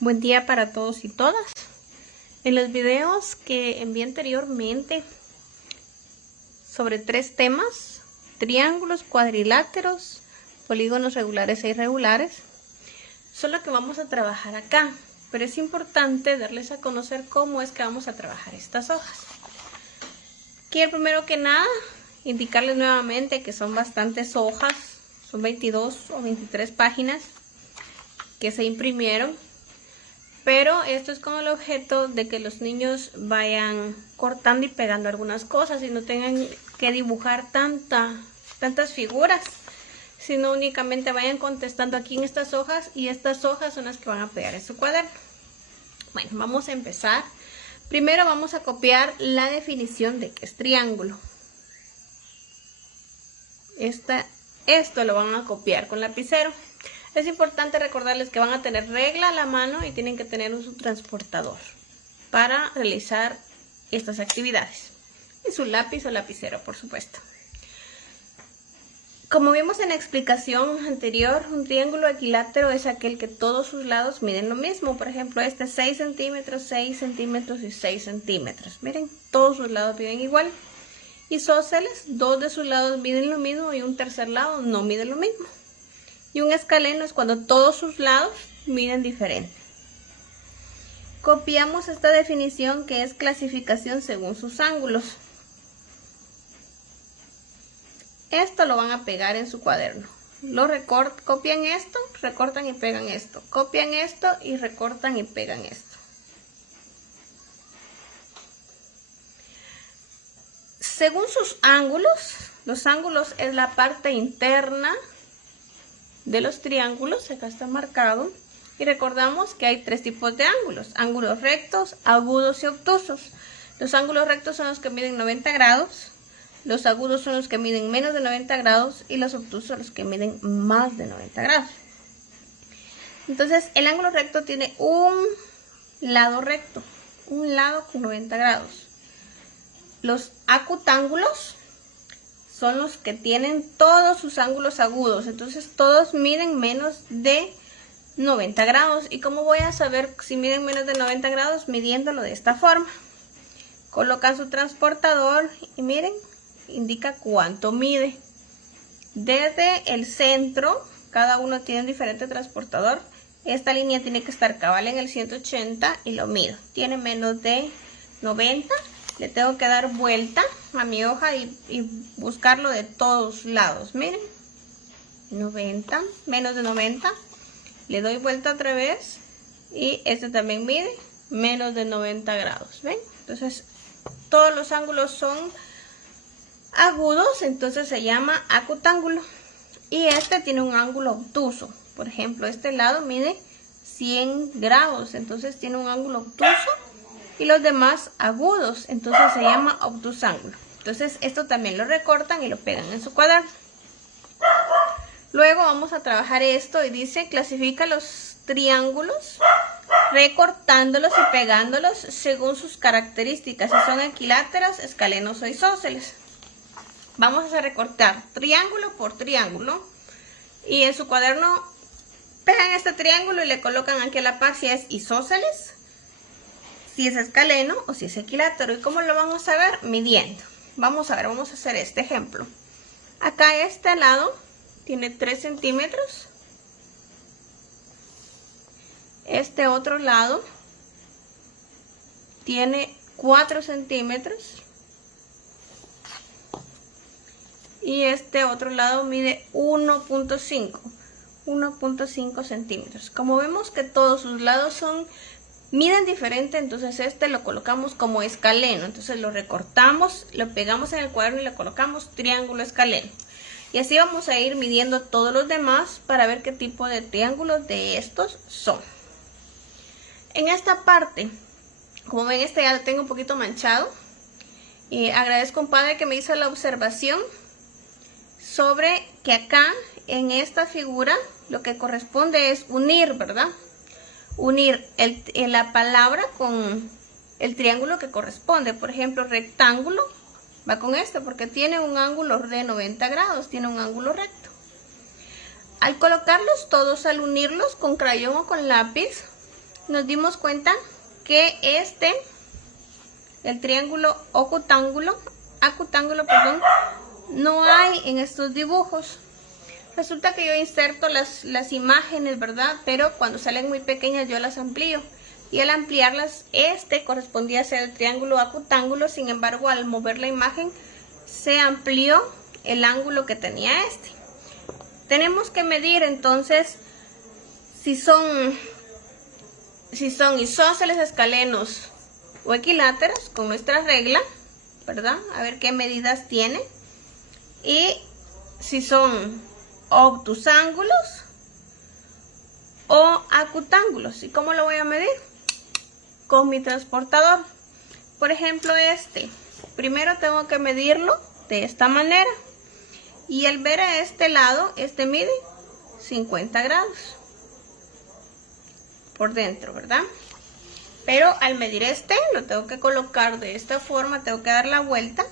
Buen día para todos y todas. En los videos que envié anteriormente sobre 3 temas, triángulos, cuadriláteros, polígonos regulares e irregulares, son lo que vamos a trabajar acá, pero es importante darles a conocer cómo es que vamos a trabajar estas hojas. Quiero primero que nada indicarles nuevamente que son bastantes hojas, son 22 o 23 páginas que se imprimieron. Pero esto es con el objeto de que los niños vayan cortando y pegando algunas cosas y no tengan que dibujar tantas figuras, sino únicamente vayan contestando aquí en estas hojas, y estas hojas son las que van a pegar en su cuaderno. Bueno, vamos a empezar. Primero vamos a copiar la definición de qué es triángulo. Esto lo van a copiar con lapicero. Es importante recordarles que van a tener regla a la mano y tienen que tener un subtransportador para realizar estas actividades. Y su lápiz o lapicero, por supuesto. Como vimos en la explicación anterior, un triángulo equilátero es aquel que todos sus lados miden lo mismo. Por ejemplo, este 6 centímetros, 6 centímetros y 6 centímetros. Miren, todos sus lados miden igual. Isósceles, 2 de sus lados miden lo mismo y un tercer lado no mide lo mismo. Y un escaleno es cuando todos sus lados miden diferente. Copiamos esta definición, que es clasificación según sus ángulos. Esto lo van a pegar en su cuaderno. Copian esto, recortan y pegan esto. Copian esto y recortan y pegan esto. Según sus ángulos, los ángulos es la parte interna de los triángulos, acá está marcado, y recordamos que hay 3 tipos de ángulos: ángulos rectos, agudos y obtusos. Los ángulos rectos son los que miden 90 grados, los agudos son los que miden menos de 90 grados y los obtusos los que miden más de 90 grados. Entonces el ángulo recto tiene un lado recto, un lado con 90 grados. Los acutángulos son los que tienen todos sus ángulos agudos, entonces todos miden menos de 90 grados. ¿Y cómo voy a saber si miden menos de 90 grados? Midiéndolo de esta forma. Colocan su transportador y miren, indica cuánto mide. Desde el centro, cada uno tiene un diferente transportador. Esta línea tiene que estar cabal en el 180 y lo mido. Tiene menos de 90. Le tengo que dar vuelta a mi hoja y buscarlo de todos lados. Miren, 90, menos de 90. Le doy vuelta otra vez y este también mide menos de 90 grados. ¿Ven? Entonces, todos los ángulos son agudos, entonces se llama acutángulo. Y este tiene un ángulo obtuso. Por ejemplo, este lado mide 100 grados, entonces tiene un ángulo obtuso. Y los demás agudos, entonces se llama obtusángulo. Entonces esto también lo recortan y lo pegan en su cuaderno. Luego vamos a trabajar esto y dice: clasifica los triángulos recortándolos y pegándolos según sus características, si son equiláteros, escalenos o isósceles. Vamos a recortar triángulo por triángulo y en su cuaderno pegan este triángulo y le colocan aquí a la par si es isósceles, si es escaleno o si es equilátero. ¿Y cómo lo vamos a ver? Midiendo. Vamos a ver, vamos a hacer este ejemplo. Acá este lado tiene 3 centímetros. Este otro lado tiene 4 centímetros. Y este otro lado mide 1.5 centímetros. Como vemos que todos sus lados miden diferente, entonces este lo colocamos como escaleno. Entonces lo recortamos, lo pegamos en el cuaderno y le colocamos triángulo escaleno. Y así vamos a ir midiendo todos los demás para ver qué tipo de triángulos de estos son. En esta parte, como ven, este ya lo tengo un poquito manchado. Agradezco a un padre que me hizo la observación sobre que acá en esta figura lo que corresponde es unir, ¿verdad? Unir la palabra con el triángulo que corresponde. Por ejemplo, rectángulo va con este porque tiene un ángulo de 90 grados, tiene un ángulo recto. Al colocarlos todos, al unirlos con crayón o con lápiz, nos dimos cuenta que el triángulo acutángulo, perdón, no hay en estos dibujos. Resulta que yo inserto las imágenes, ¿verdad? Pero cuando salen muy pequeñas yo las amplío. Y al ampliarlas, correspondía a ser el triángulo acutángulo. Sin embargo, al mover la imagen, se amplió el ángulo que tenía Tenemos que medir entonces si son isósceles, escalenos o equiláteros con nuestra regla, ¿verdad? A ver qué medidas tiene. Y si son obtusángulos o acutángulos. ¿Y cómo lo voy a medir? Con mi transportador. Por ejemplo, primero tengo que medirlo de esta manera. Y al ver a este lado, mide 50 grados por dentro, ¿verdad? Pero al medir lo tengo que colocar de esta forma, tengo que dar la vuelta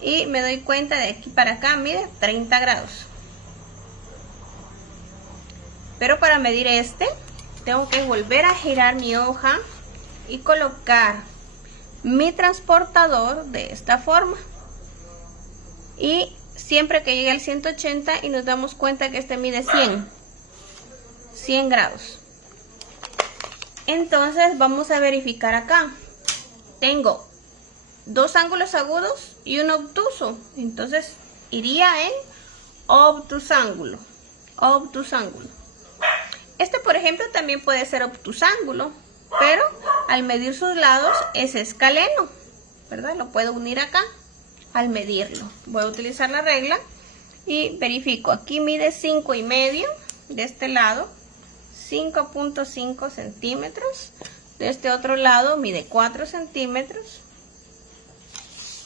y me doy cuenta de aquí para acá mide 30 grados. Pero para medir tengo que volver a girar mi hoja y colocar mi transportador de esta forma. Y siempre que llegue al 180 y nos damos cuenta que mide 100 grados. Entonces vamos a verificar acá. Tengo 2 ángulos agudos y un obtuso. Entonces iría en obtusángulo. Por ejemplo, también puede ser obtusángulo, pero al medir sus lados es escaleno, ¿verdad? Lo puedo unir acá al medirlo. Voy a utilizar la regla y verifico. Aquí mide 5,5 de este lado, 5.5 centímetros. De este otro lado mide 4 centímetros.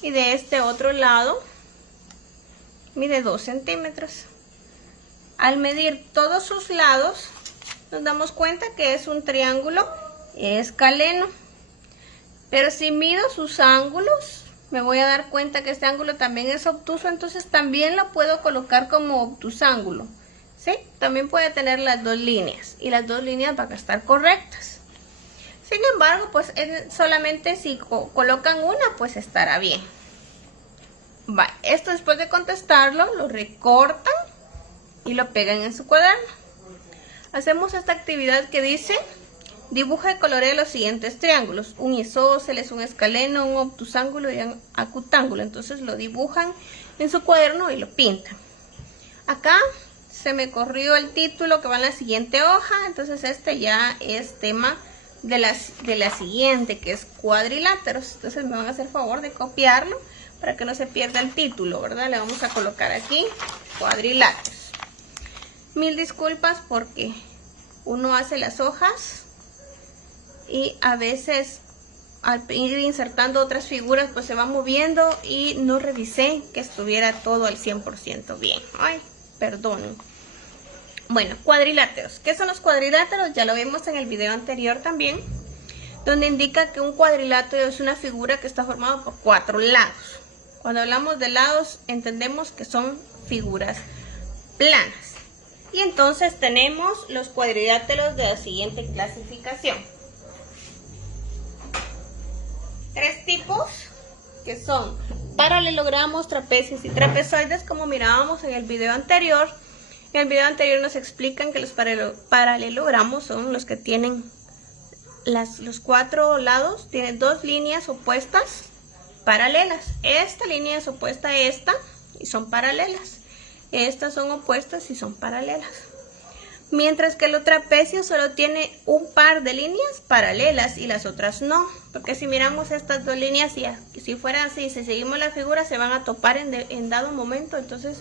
Y de este otro lado mide 2 centímetros. Al medir todos sus lados, nos damos cuenta que es un triángulo escaleno. Pero si mido sus ángulos, me voy a dar cuenta que este ángulo también es obtuso, entonces también lo puedo colocar como obtusángulo. ¿Sí? También puede tener las 2 líneas y las 2 líneas van a estar correctas. Sin embargo, pues solamente si colocan una, pues estará bien. Esto después de contestarlo, lo recortan y lo pegan en su cuaderno. Hacemos esta actividad que dice: dibuja y colorea los siguientes triángulos: un isósceles, un escaleno, un obtusángulo y un acutángulo. Entonces lo dibujan en su cuaderno y lo pintan. Acá se me corrió el título que va en la siguiente hoja, entonces ya es tema de la siguiente, que es cuadriláteros. Entonces me van a hacer favor de copiarlo para que no se pierda el título, ¿verdad? Le vamos a colocar aquí cuadriláteros. Mil disculpas porque uno hace las hojas y a veces al ir insertando otras figuras pues se va moviendo y no revisé que estuviera todo al 100% bien. Ay, perdonen. Bueno, cuadriláteros. ¿Qué son los cuadriláteros? Ya lo vimos en el video anterior también, donde indica que un cuadrilátero es una figura que está formada por 4 lados. Cuando hablamos de lados entendemos que son figuras planas. Y entonces tenemos los cuadriláteros de la siguiente clasificación. 3 tipos, que son paralelogramos, trapecios y trapezoides, como mirábamos en el video anterior. En el video anterior nos explican que los paralelogramos son los que tienen los 4 lados, tienen 2 líneas opuestas paralelas. Esta línea es opuesta a esta y son paralelas. Estas son opuestas y son paralelas. Mientras que el trapecio solo tiene un par de líneas paralelas y las otras no. Porque si miramos estas 2 líneas, si fuera así, si seguimos la figura, se van a topar en dado momento. Entonces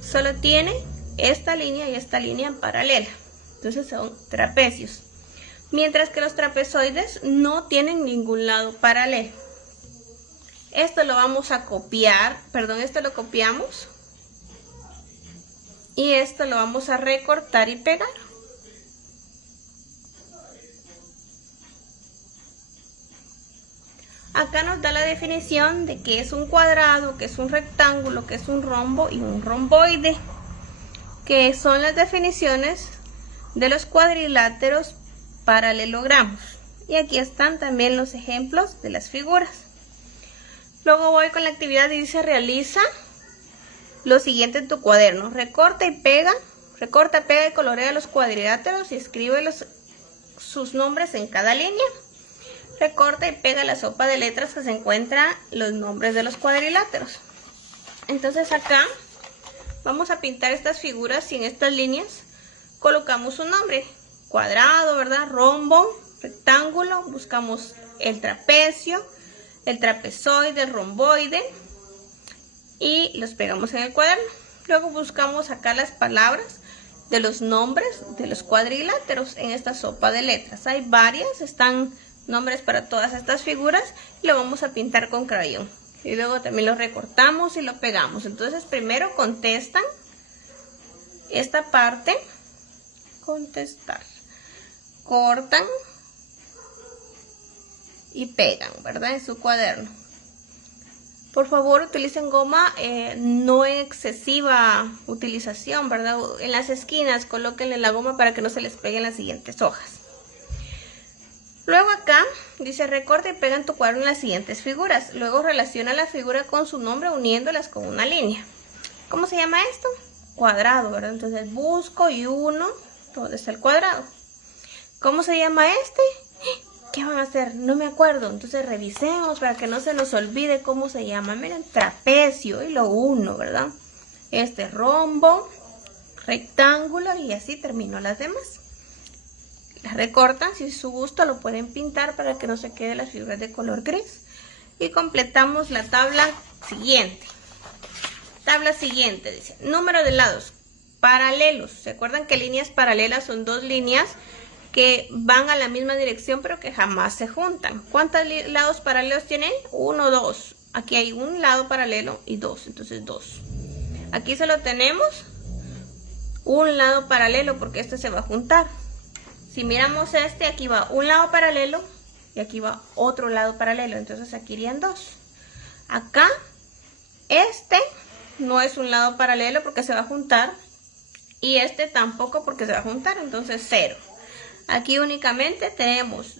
solo tiene esta línea y esta línea en paralela. Entonces son trapecios. Mientras que los trapezoides no tienen ningún lado paralelo. Esto lo vamos a copiar, esto lo copiamos. Y esto lo vamos a recortar y pegar. Acá nos da la definición de qué es un cuadrado, qué es un rectángulo, qué es un rombo y un romboide, que son las definiciones de los cuadriláteros paralelogramos. Y aquí están también los ejemplos de las figuras. Luego voy con la actividad y dice: realiza lo siguiente en tu cuaderno. Recorta, pega y colorea los cuadriláteros y escribe sus nombres en cada línea. Recorta y pega la sopa de letras que se encuentra los nombres de los cuadriláteros. Entonces acá vamos a pintar estas figuras y en estas líneas colocamos un nombre. Cuadrado, ¿verdad? Rombo, rectángulo, buscamos el trapecio, el trapezoide, el romboide y los pegamos en el cuaderno. Luego buscamos sacar las palabras de los nombres de los cuadriláteros en esta sopa de letras. Hay varias, están nombres para todas estas figuras y lo vamos a pintar con crayón. Y luego también lo recortamos y lo pegamos. Entonces primero contestan esta parte, contestar, cortan y pegan, ¿verdad? En su cuaderno. Por favor, utilicen goma no en excesiva utilización, ¿verdad? En las esquinas colóquenle la goma para que no se les peguen las siguientes hojas. Luego acá dice: recorta y pega en tu cuaderno las siguientes figuras. Luego relaciona la figura con su nombre uniéndolas con una línea. ¿Cómo se llama esto? Cuadrado, ¿verdad? Entonces busco y uno, ¿dónde está el cuadrado? ¿Cómo se llama este? ¿Qué van a hacer? No me acuerdo. Entonces revisemos para que no se nos olvide cómo se llama. Miren, trapecio y lo uno, ¿verdad? Este rombo, rectángulo y así termino las demás. Las recortan, si es su gusto lo pueden pintar para que no se queden las figuras de color gris. Y completamos la tabla siguiente. Tabla siguiente dice: número de lados paralelos. ¿Se acuerdan que líneas paralelas son dos líneas que van a la misma dirección pero que jamás se juntan? ¿Cuántos lados paralelos tienen? 1, 2. Aquí hay un lado paralelo y 2, entonces 2. Aquí solo tenemos un lado paralelo porque este se va a juntar. Si miramos este, aquí va un lado paralelo y aquí va otro lado paralelo, entonces aquí irían 2. Acá este no es un lado paralelo porque se va a juntar y este tampoco porque se va a juntar, entonces 0. Aquí únicamente tenemos,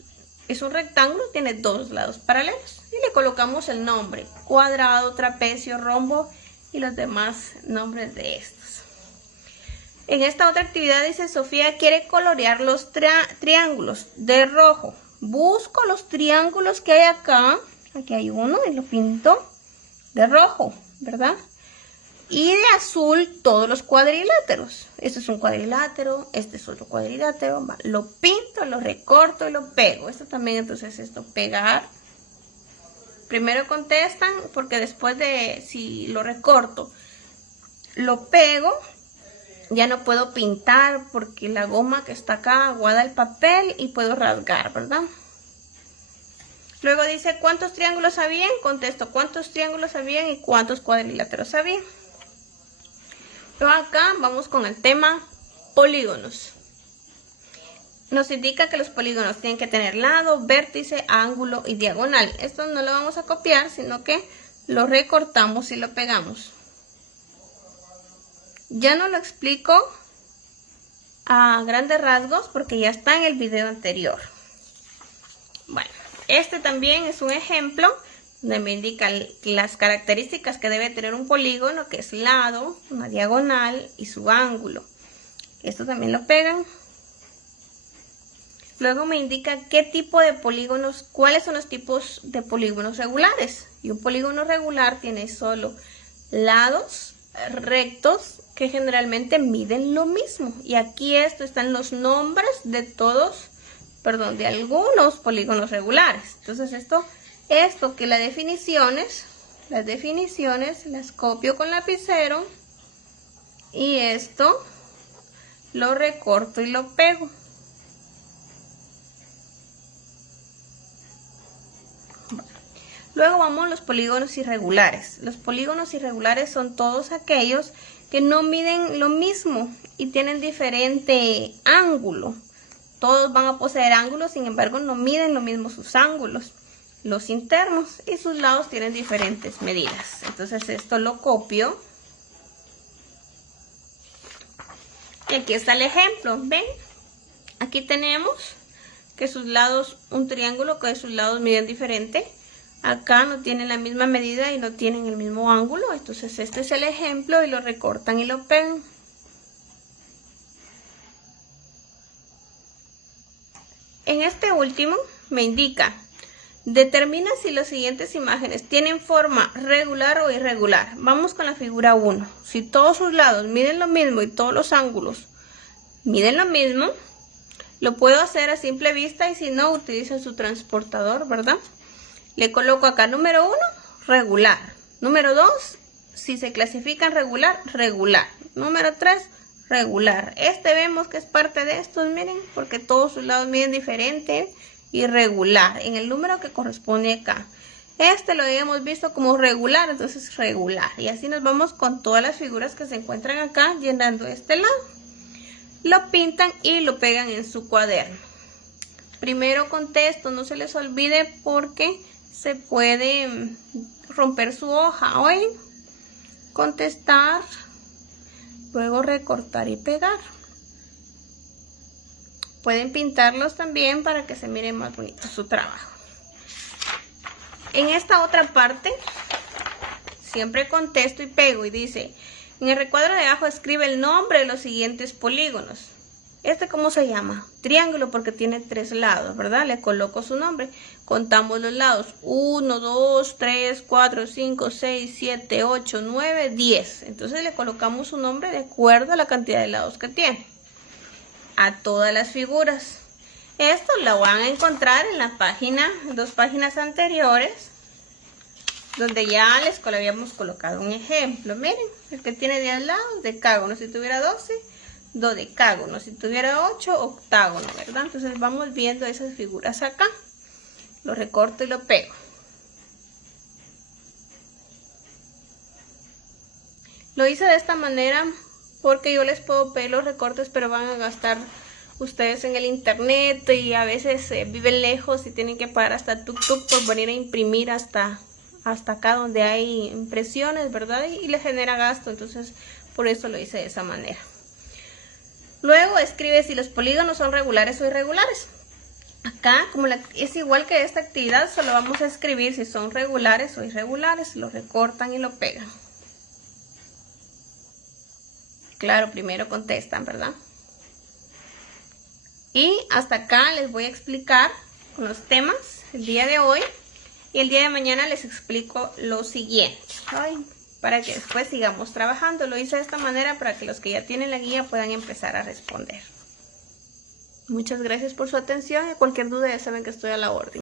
es un rectángulo, tiene dos lados paralelos y le colocamos el nombre: cuadrado, trapecio, rombo y los demás nombres de estos. En esta otra actividad dice: Sofía quiere colorear los triángulos de rojo. Busco los triángulos que hay acá. Aquí hay uno y lo pinto de rojo, ¿verdad? Y de azul todos los cuadriláteros. Este es un cuadrilátero, este es otro cuadrilátero. Lo pinto, lo recorto y lo pego. Esto también, entonces, esto, pegar. Primero contestan porque después de, si lo recorto, lo pego, ya no puedo pintar porque la goma que está acá aguada el papel y puedo rasgar, ¿verdad? Luego dice: ¿cuántos triángulos habían? Contesto: ¿cuántos triángulos habían y cuántos cuadriláteros habían? Luego acá vamos con el tema polígonos. Nos indica que los polígonos tienen que tener lado, vértice, ángulo y diagonal. Esto no lo vamos a copiar, sino que lo recortamos y lo pegamos. Ya no lo explico a grandes rasgos porque ya está en el video anterior. Bueno, este también es un ejemplo donde me indica las características que debe tener un polígono, que es lado, una diagonal y su ángulo. Esto también lo pegan. Luego me indica qué tipo de polígonos, cuáles son los tipos de polígonos regulares. Y un polígono regular tiene solo lados rectos que generalmente miden lo mismo. Y aquí están los nombres de de algunos polígonos regulares. Entonces esto que las definiciones las copio con lapicero y esto lo recorto y lo pego. Luego vamos a los polígonos irregulares. Los polígonos irregulares son todos aquellos que no miden lo mismo y tienen diferente ángulo. Todos van a poseer ángulos, sin embargo no miden lo mismo sus ángulos. Los internos y sus lados tienen diferentes medidas. Entonces esto lo copio. Y aquí está el ejemplo. ¿Ven? Aquí tenemos que sus lados, un triángulo que sus lados miden diferente. Acá no tienen la misma medida y no tienen el mismo ángulo. Entonces este es el ejemplo y lo recortan y lo pegan. En este último me indica, determina si las siguientes imágenes tienen forma regular o irregular. Vamos con la figura 1. Si todos sus lados miden lo mismo y todos los ángulos miden lo mismo, lo puedo hacer a simple vista y si no, utilicen su transportador, ¿verdad? Le coloco acá número 1, regular. Número 2, si se clasifican regular, regular. Número 3, regular. Este vemos que es parte de estos, miren, porque todos sus lados miden diferente, irregular, en el número que corresponde acá. Este lo habíamos visto como regular, entonces regular. Y así nos vamos con todas las figuras que se encuentran acá, llenando este lado. Lo pintan y lo pegan en su cuaderno. Primero contesto, no se les olvide porque se puede romper su hoja. Oye, contestar, luego recortar y pegar. Pueden pintarlos también para que se mire más bonito su trabajo. En esta otra parte, siempre contesto y pego y dice, en el recuadro de abajo escribe el nombre de los siguientes polígonos. ¿Este cómo se llama? Triángulo porque tiene 3 lados, ¿verdad? Le coloco su nombre. Contamos los lados. 1, 2, 3, 4, 5, 6, 7, 8, 9, 10. Entonces le colocamos su nombre de acuerdo a la cantidad de lados que tiene. A todas las figuras. Esto lo van a encontrar en la página, 2 páginas anteriores, donde ya les habíamos colocado un ejemplo. Miren, el que tiene 10 lados, decágono. Si tuviera 12, dodecágono. Si tuviera 8, octágono, ¿verdad? Entonces vamos viendo esas figuras acá. Lo recorto y lo pego. Lo hice de esta manera porque yo les puedo pedir los recortes, pero van a gastar ustedes en el internet y a veces viven lejos y tienen que pagar hasta tuk-tuk por venir a imprimir hasta acá donde hay impresiones, ¿verdad? Y les genera gasto, entonces por eso lo hice de esa manera. Luego escribe si los polígonos son regulares o irregulares. Acá, como es igual que esta actividad, solo vamos a escribir si son regulares o irregulares. Lo recortan y lo pegan. Claro, primero contestan, ¿verdad? Y hasta acá les voy a explicar con los temas el día de hoy. Y el día de mañana les explico lo siguiente. Para que después sigamos trabajando. Lo hice de esta manera para que los que ya tienen la guía puedan empezar a responder. Muchas gracias por su atención y cualquier duda ya saben que estoy a la orden.